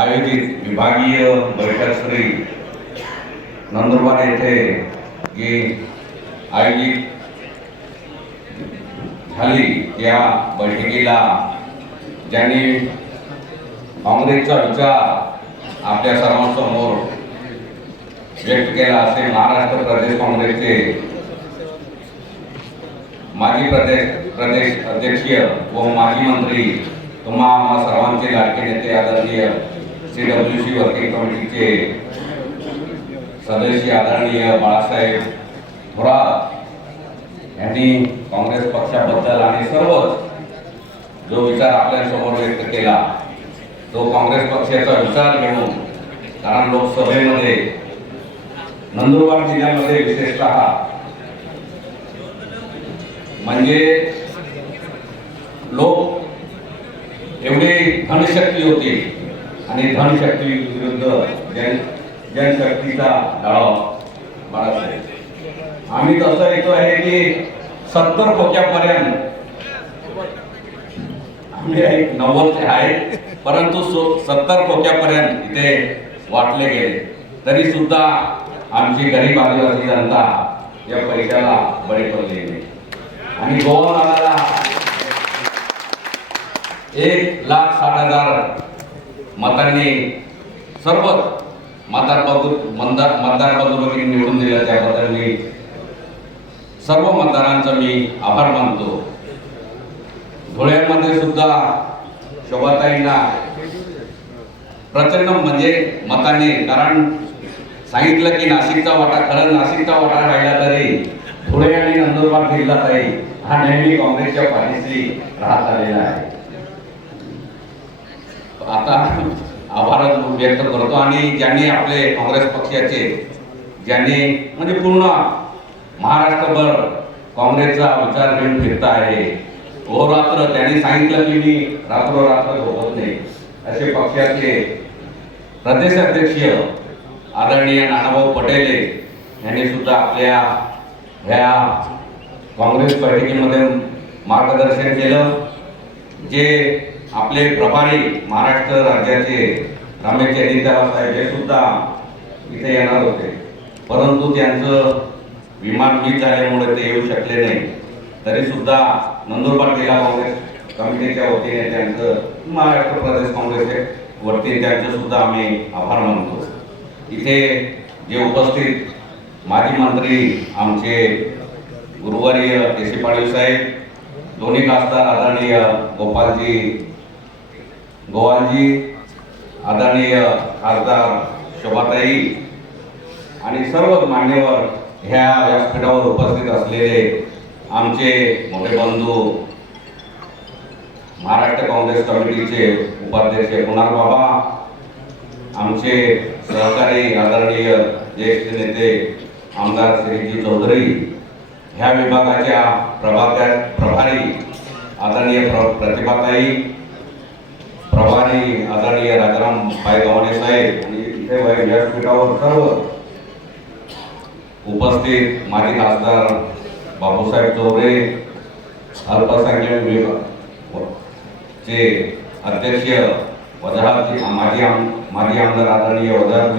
आयोजित विभागीय बैठक श्री नंदुरबार येथे जी आयोजित झाली या बैठकीला ज्यांनी काँग्रेसचा विचार आपल्या सर्वांसमोर व्यक्त केला असे महाराष्ट्र प्रदेश काँग्रेसचे माजी प्रदेश प्रदेश अध्यक्ष व माजी मंत्री तुम्हा सर्वांचे लाडके नेते आदरणीय सी डब्ल्यू सी वर्किंग कमिटीचे सदस्य आदरणीय बाळासाहेब थोरात यांनी काँग्रेस पक्षाबद्दल आणि सर्वच जो विचार आपल्यासमोर व्यक्त केला तो काँग्रेस पक्षाचा विचार घेऊन कारण लोकसभेमध्ये नंदुरबार जिल्ह्यामध्ये विशेषतः म्हणजे लोक एवढे धनशक्ती होती आणि धनशक्ती विरुद्ध जन जनशक्तीचा डाव बाळासाहेब आम्ही तसं येतो आहे की सत्तर खोक्यापर्यंत आम्ही एक नव्वद आहे परंतु सो- सत्तर खोक्यापर्यंत इथे वाटले गेले. तरी सुद्धा आमची गरीब आदिवासी जनता या पैशाला बळी पडली आणि गोवा एक लाख साठ हजार मतांनी सर्व मतदार मतदार मतदार बंधूंनी निवडून दिल्या त्याबद्दल मी सर्व मतदारांचा मी आभार मानतो. धुळ्यामध्ये सुद्धा शोभाताईंना प्रचंड म्हणजे मताने कारण सांगितलं की नाशिकचा वाटा खरं नाशिकचा वाटा राहिला तरी धुळे आणि नंदुरबार जिल्हाताई हा नेहमी काँग्रेसच्या पाठीशी राहत आलेला आहे. आता आभार व्यक्त करतो आणि ज्यांनी आपले काँग्रेस पक्षाचे ज्यांनी म्हणजे पूर्ण महाराष्ट्रभर काँग्रेसचा विचार घेऊन फिरता आहे अहोरात्र त्यांनी सांगितलं की मी रात्रोरात्र झोपत नाही. असे पक्षाचे प्रदेश अध्यक्ष आदरणीय नानाभाऊ पटेले यांनी सुद्धा आपल्या ह्या काँग्रेस बैठकीमध्ये मार्गदर्शन केलं. जे आपले प्रभारी महाराष्ट्र राज्याचे रमेश जयंतीराव हे सुद्धा इथे येणार होते. परंतु त्यांचं विमान मिस झाल्यामुळे ते येऊ शकले नाही. तरी सुद्धा नंदुरबार जिल्हा काँग्रेस कमिटीच्या वतीने त्यांचं महाराष्ट्र प्रदेश काँग्रेसच्या वरती त्यांचं सुद्धा आम्ही आभार मानतो. इथे जे उपस्थित माजी मंत्री आमचे गुरुवारी केसी पाटील साहेब दोन्ही खासदार आदरणीय गोपालजी गोवालजी आदरणीय खासदार शोभाताई आणि सर्व मान्यवर ह्या व्यासपीठावर उपस्थित असलेले आमचे मोठे बंधू महाराष्ट्र काँग्रेस कमिटीचे उपाध्यक्ष कुणाल बाबा आमचे सहकारी आदरणीय ज्येष्ठ नेते आमदार श्रीजी चौधरी ह्या विभागाच्या प्रभागा प्रभारी आदरणीय प्र प्रतिभाताई प्रभारी आदरणीय राजाराम पायगवाने साहेब आणि इथे व्यासपीठावर सर्व उपस्थित माजी खासदार बाबूसाहेब चौरे अल्पसंख्याक विभाग चे अध्यक्ष वजाहतजी माजी आम माजी आमदार आदरणीय वजाहत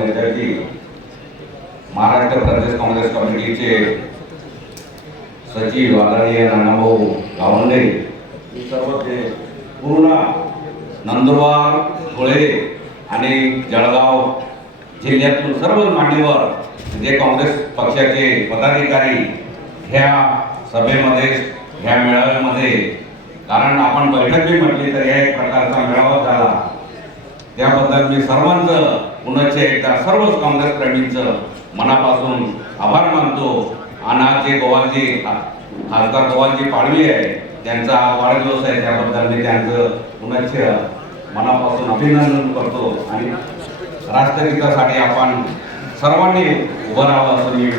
महाराष्ट्र प्रदेश काँग्रेस कमिटीचे सचिव आदरणीय नानाभाऊ गावंडे हे सर्व ते पूर्ण नंदुरबार धुळे आणि जळगाव जिल्ह्यातून सर्व मान्यवर जे काँग्रेस पक्षाचे पदाधिकारी ह्या सभेमध्ये ह्या मेळाव्यामध्ये कारण आपण बैठक बी म्हटली तर ह्या एक प्रकारचा मेळावा झाला. त्याबद्दल मी सर्वांचं पुनश्च एकदा सर्वच काँग्रेस प्रेमींचं मनापासून आभार मानतो. अनाथजी आज गोवालजी खासदार गोवालजी पाडवी आहे त्यांचा वाढदिवस आहे त्याबद्दल मी त्यांचं पुनश्च मनापासून अभिनंदन करतो. आणि राष्ट्रहितासाठी आपण सर्वांनी उभं राहावं असं मी